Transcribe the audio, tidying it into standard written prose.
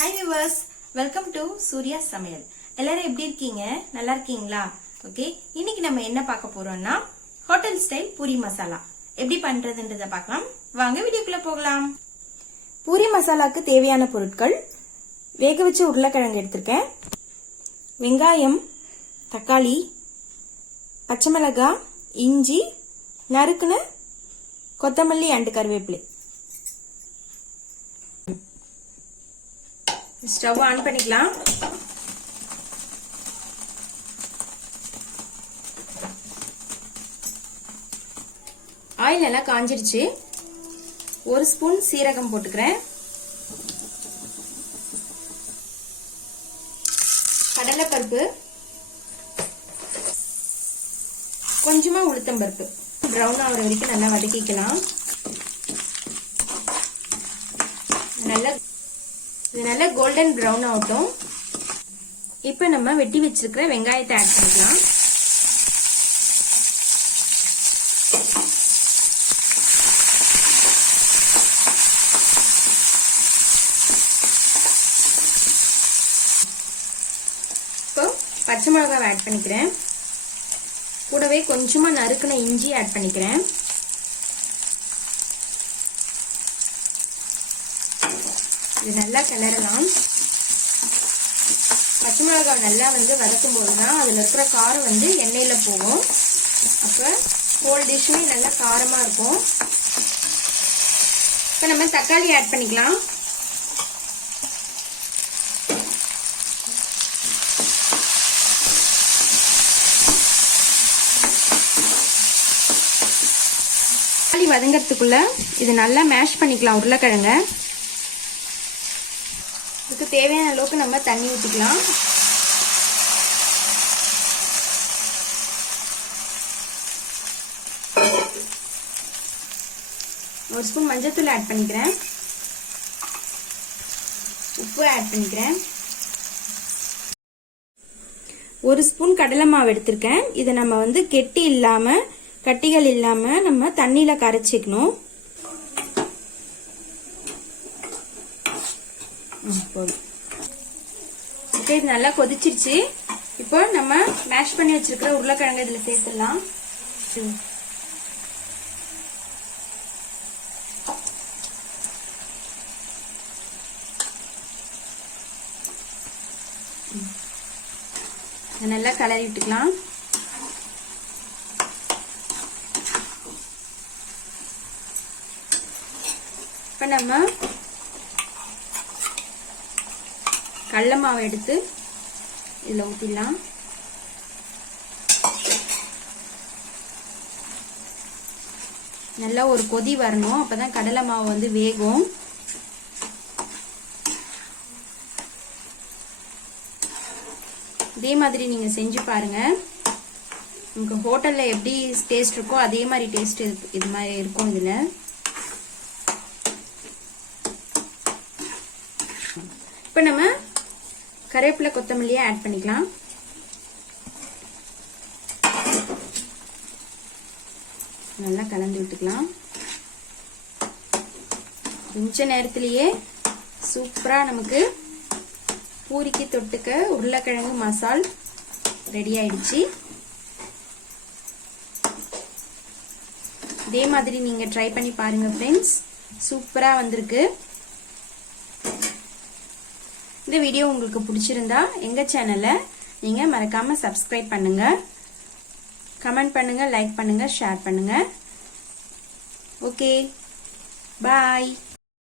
Hi viewers, welcome to Surya Samayal. எல்லாரும் எப்படி இருக்கீங்க? நல்லா இருக்கீங்களா? ஓகே, இன்னைக்கு நம்ம என்ன பார்க்க போறோம்னா ஹோட்டல் ஸ்டைல் பூரி மசாலா எப்படி பண்றதுன்றத பார்க்கலாம். வாங்க வீடியோக்குள்ள போகலாம். பூரி மசாலாக்கு தேவையான பொருட்கள்: வேக வச்ச உருளைக்கிழங்கு எடுத்திருக்கேன், வெங்காயம், தக்காளி, பச்சை மிளகாய், இஞ்சி, நறுக்குன கொத்தமல்லி அண்ட் கருவேப்பிலை. ஸ்டவ் ஆன் பண்ணிக்கலாம். ஆயில் நல்லா காஞ்சிருச்சு. ஒரு ஸ்பூன் சீரகம் போட்டுக்கிறேன், கடலைப்பருப்பு, கொஞ்சமா உளுத்தம்பருப்பு. பிரவுன் ஆகிற வரைக்கும் நல்லா வதக்கிக்கலாம். நல்லா கோல்டன் பிரவுன் ஆகட்டும். இப்ப நம்ம வெட்டி வச்சிருக்கிற வெங்காயத்தை ஆட் பண்ணிக்கலாம். இப்போ பச்சை மிளகாய் ஆட் பண்ணிக்கிறேன். கூடவே கொஞ்சமா நறுக்குன இஞ்சி ஆட் பண்ணிக்கிறேன். இது நல்லா கிளறலாம். பச்சை மிளகாய் நல்லா வதக்கும் போதுதான் அதுல இருக்கிற காரம் எண்ணெயில போகும். அப்ப ஹோல் டிஷ்ஷுமே நல்லா காரமா இருக்கும். இப்ப நம்ம தக்காளி ஆட் பண்ணிக்கலாம். தக்காளி வதங்கறதுக்குள்ள இது நல்லா மேஷ் பண்ணிக்கலாம் உருளைக்கிழங்க. இதுக்கு தேவையான அளவுக்கு நம்ம தண்ணி ஊற்றிக்கலாம். ஒரு ஸ்பூன் மஞ்சள்தூள் ஆட் பண்ணிக்கிறேன், உப்பு ஆட் பண்ணிக்கிறேன், ஒரு ஸ்பூன் கடலை மாவு எடுத்திருக்கேன். இதை நம்ம கெட்டி இல்லாம கட்டிகள் இல்லாம நம்ம தண்ணியில கரைச்சிக்கணும். இது நல்லா கொதிச்சிருச்சு. இப்போ நம்ம மேஷ் பண்ணி வச்சிருக்கிற உருளைக்கிழங்கு இதுல சேர்த்துடலாம். நல்லா கலரி விட்டுக்கலாம். இப்ப நம்ம கடலை மாவை எடுத்து இதுல ஊத்திடலாம். நல்லா ஒரு கொதி வரணும். அப்பதான் கடலை மாவு வேகும். இதே மாதிரி நீங்க செஞ்சு பாருங்க. உங்களுக்கு ஹோட்டல்ல எப்படி டேஸ்ட் இருக்கோ அதே மாதிரி டேஸ்ட் இது மாதிரி இருக்கும். இதுல இப்ப நம்ம கருவேப்பிலை கொத்தமல்லியை ஆட் பண்ணிக்கலாம். நல்லா கலந்து விட்டுக்கலாம். கொஞ்ச நேரத்திலேயே சூப்பரா நமக்கு பூரிக்கு தொட்டுக்க உருளைக்கிழங்கு மசால் ரெடி ஆயிடுச்சு. இதே மாதிரி நீங்க ட்ரை பண்ணி பாருங்க ஃப்ரெண்ட்ஸ். சூப்பரா வந்திருக்கு. இந்த வீடியோ உங்களுக்கு பிடிச்சிருந்தா எங்க சேனலை நீங்க மறக்காம சப்ஸ்கிரைப் பண்ணுங்க, கமெண்ட் பண்ணுங்க, லைக் பண்ணுங்க, ஷேர் பண்ணுங்க. ஓகே, பாய்.